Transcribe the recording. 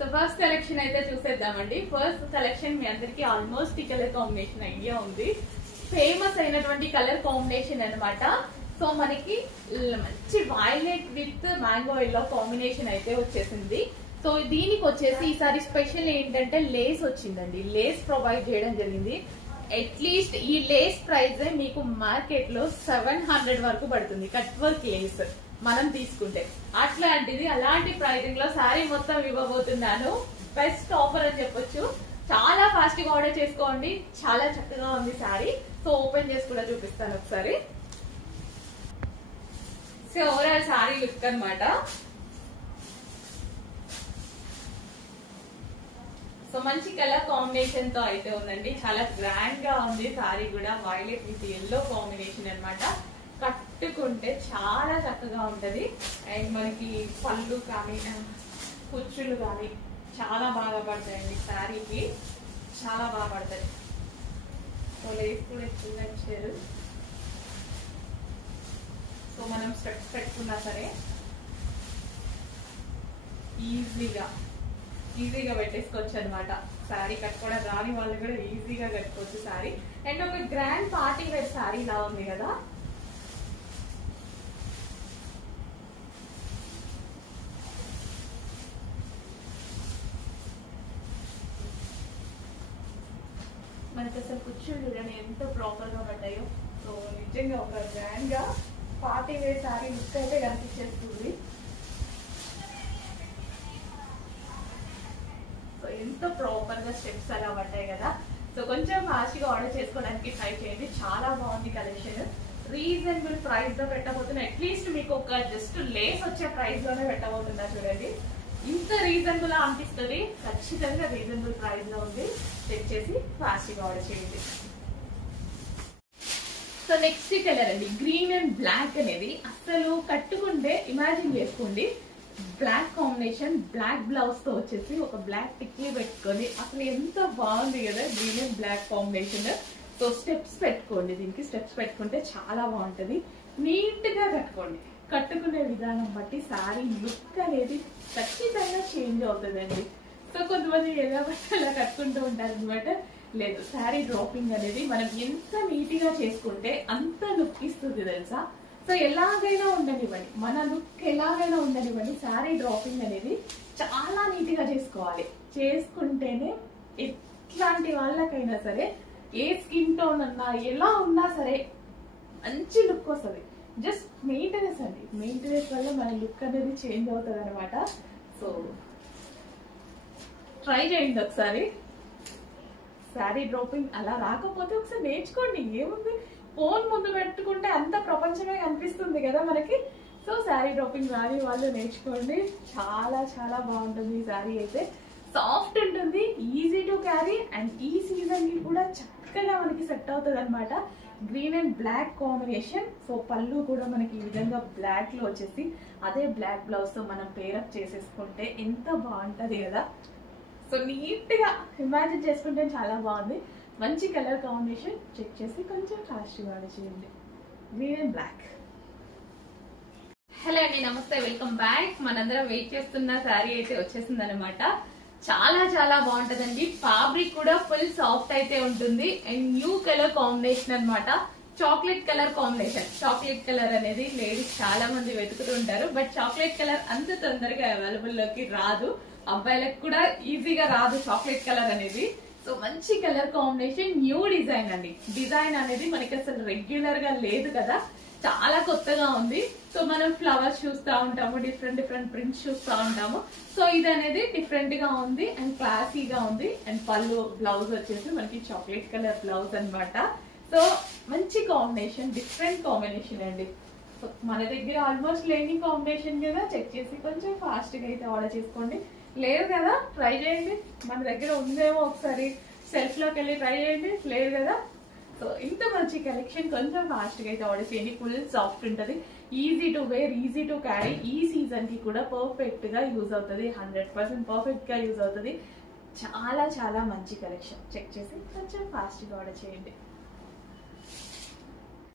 So first collection అయితే చూసేద్దామండి. First collection మీ అందరికి ఆల్మోస్ట్ ఈ కలర్ కాంబినేషన్ ఐడియా ఉంది. ఫేమస్ అయినటువంటి కలర్ కాంబినేషన్ అన్నమాట. సో మనకి మంచి violet with mango yellow combination అయితే వచ్చేసింది. సో దీనికి వచ్చేసి ఈసారి స్పెషల్ ఏంటంటే లేస్ వచ్చిందండి. లేస్ ప్రొవైడ్ చేయడం జరిగింది. అట్లీస్ట్ ఈ లేస్ ప్రైస్ మీకు మార్కెట్ లో 700 వరకు పడుతుంది. కట్ వర్క్ లేస్ మనం తీసుకుంటే అట్లాంటిది అలాంటి ప్రైజింగ్ లో శారీ మొత్తం ఇవ్వబోతున్నాను. బెస్ట్ ఆఫర్ అని చెప్పొచ్చు. చాలా ఫాస్ట్ గా ఆర్డర్ చేసుకోండి. చాలా చక్కగా ఉంది శారీ. సో ఓపెన్ చేసి కూడా చూపిస్తాను ఒకసారి. సో ఓవరాల్ శారీ లుక్ అన్నమాట. సో మంచి కలర్ కాంబినేషన్ తో అయితే ఉందండి. చాలా గ్రాండ్ గా ఉంది శారీ కూడా. వైలెట్ విత్ ఎల్లో కాంబినేషన్ అన్నమాట. కట్టుకుంటే చాలా చక్కగా ఉంటది. అండ్ మనకి పళ్ళు కానీ కుచ్చులు కానీ చాలా బాగా పడతాయండి. శారీకి చాలా బాగా పడతాయి. సో లేస్ కూడా ఎక్కువగా ఇచ్చారు. సో మనం స్టెప్స్ పెట్టుకున్నా సరే ఈజీగా పెట్టేసుకోవచ్చు అనమాట. శారీ కట్టుకోవడం రాని వాళ్ళు కూడా ఈజీగా కట్టుకోవచ్చు శారీ. అండ్ ఒక గ్రాండ్ పార్టీ వేర్ శారీ లా ఉంది కదా. మనకి అసలు కూర్చొని చూడండి ఎంత ప్రాపర్ గా పడ్డాయో. సో నిజంగా ఒక గ్రాండ్ గా పార్టీ వేర్ శారీ లుక్ అయితే కనిపించేస్తుంది. సో ఎంత ప్రాపర్ గా స్టెప్స్ అలా పడ్డాయి కదా. సో కొంచెం ఫాస్ట్ గా ఆర్డర్ చేసుకోవడానికి ట్రై చేయండి. చాలా బాగుంది కలెక్షన్. రీజనబుల్ ప్రైస్ లో పెట్టబోతున్నా. అట్లీస్ట్ మీకు ఒక జస్ట్ లేస్ వచ్చే ప్రైస్ లోనే పెట్టబోతున్నా. చూడండి ఇంత రీజనబుల్ అనిపిస్తుంది. ఖచ్చితంగా రీజనబుల్ ప్రైస్ లో ఉంది. చెక్ చేసి ఫాస్ట్ గా ఆర్డర్ చేయండి. సో నెక్స్ట్ కలర్ అండి గ్రీన్ అండ్ బ్లాక్ అనేది అసలు కట్టుకుంటే ఇమాజిన్ చేసుకోండి. బ్లాక్ కాంబినేషన్ బ్లాక్ బ్లౌజ్ తో వచ్చేసి ఒక బ్లాక్ టిక్కీ పెట్టుకొని అసలు ఎంత బాగుంది కదా green and black combination. So steps పెట్టుకోండి. దీనికి స్టెప్స్ పెట్టుకుంటే చాలా బాగుంటది. నీట్ గా కట్టుకోండి. కట్టుకునే విధానం బట్టి శారీ లుక్ అనేది ఖచ్చితంగా చేంజ్ అవుతుందండి. సో కొంతమంది ఎలా బట్టి అలా కట్టుకుంటూ ఉంటారు అనమాట. లేదు, శారీ డ్రాపింగ్ అనేది మనం ఎంత నీట్ గా చేసుకుంటే అంత లుక్ ఇస్తుంది తెలుసా. సో ఎలాగైనా ఉండనివ్వండి, మన లుక్ ఎలాగైనా ఉండనివ్వండి, శారీ డ్రాపింగ్ అనేది చాలా నీట్ గా చేసుకోవాలి. చేసుకుంటేనే ఎట్లాంటి వాళ్ళకైనా సరే, ఏ స్కిన్ టోన్ అన్నా ఎలా ఉన్నా సరే మంచి లుక్ వస్తుంది. జస్ట్ మెయింటెనెన్స్ అండి. మెయింటెనెన్స్ వల్ల మన లుక్ అనేది చేంజ్ అవుతుంది అనమాట. సో ట్రై చేయండి ఒకసారి. శారీ డ్రాపింగ్ అలా రాకపోతే ఒకసారి నేర్చుకోండి. ఏముంది, ఫోన్ ముందు పెట్టుకుంటే అంత ప్రపంచమే కనిపిస్తుంది కదా మనకి. సో శారీ డ్రాపింగ్ రాని వాళ్ళు నేర్చుకోండి. చాలా చాలా బాగుంటుంది ఈ శారీ అయితే. సాఫ్ట్ ఉంటుంది, ఈజీ టు క్యారీ అండ్ ఈ సీజన్ కి కూడా చక్కగా మనకి సెట్ అవుతుంది అనమాట. Green and black combination. So పళ్ళు కూడా మనకి ఈ విధంగా బ్లాక్ లో వచ్చేసి అదే బ్లాక్ బ్లౌజ్ తో మనం పేరప్ చేసేసుకుంటే ఎంత బాగుంటది కదా. సో నీట్ గా ఇమాజిన్ చేసుకుంటే చాలా బాగుంది. మంచి కలర్ కాంబినేషన్. చెక్ చేసి కొంచెం ఫాస్ట్ గా చేయండి. Green and black. హలో అండి, నమస్తే, వెల్కమ్ బ్యాక్. మనందరం వెయిట్ చేస్తున్న శారీ అయితే వచ్చేసింది అనమాట. చాలా చాలా బాగుంటదండి. ఫ్యాబ్రిక్ కూడా ఫుల్ సాఫ్ట్ అయితే ఉంటుంది. అండ్ న్యూ కలర్ కాంబినేషన్ అనమాట. Chocolate colour combination. Chocolate colour అనేది లేడీస్ చాలా మంది వెతుకుతుంటారు. బట్ చాక్లెట్ కలర్ అంత తొందరగా అవైలబుల్ లోకి రాదు. అబ్బాయిలకు కూడా ఈజీగా రాదు చాక్లెట్ కలర్ అనేది. సో మంచి కలర్ కాంబినేషన్. న్యూ డిజైన్ అండి. డిజైన్ అనేది మనకి అసలు రెగ్యులర్ గా లేదు కదా, చాలా కొత్తగా ఉంది. సో మనం ఫ్లవర్స్ చూస్తూ ఉంటాము, డిఫరెంట్ డిఫరెంట్ ప్రింట్స్ చూస్తూ ఉంటాము. సో ఇది అనేది డిఫరెంట్ గా ఉంది అండ్ క్లాసీగా ఉంది. అండ్ పళ్ళు బ్లౌజ్ వచ్చేసి మనకి చాక్లెట్ కలర్ బ్లౌజ్ అనమాట. సో మంచి కాంబినేషన్, డిఫరెంట్ కాంబినేషన్ అండి. సో మన దగ్గర ఆల్మోస్ట్ లేని కాంబినేషన్ కదా. చెక్ చేసి కొంచెం ఫాస్ట్ గా అయితే ఆర్డర్ చేసుకోండి. లేదు కదా, ట్రై చేయండి. మన దగ్గర ఉందేమో ఒకసారి సెల్ఫ్ లోకి వెళ్ళి ట్రై చేయండి. లేదు కదా. సో ఇంత మంచి కలెక్షన్ కొంచెం ఫాస్ట్ గా అయితే ఆర్డర్ చేయండి. ఫుల్ సాఫ్ట్ ఉంటుంది, easy to wear, easy to carry. ఈ సీజన్ కి కూడా పర్ఫెక్ట్ గా యూజ్ అవుతుంది. 100% పర్ఫెక్ట్ గా యూజ్ అవుతుంది. చాలా చాలా మంచి కలెక్షన్. చెక్ చేసి కొంచెం ఫాస్ట్ గా ఆర్డర్ చేయండి.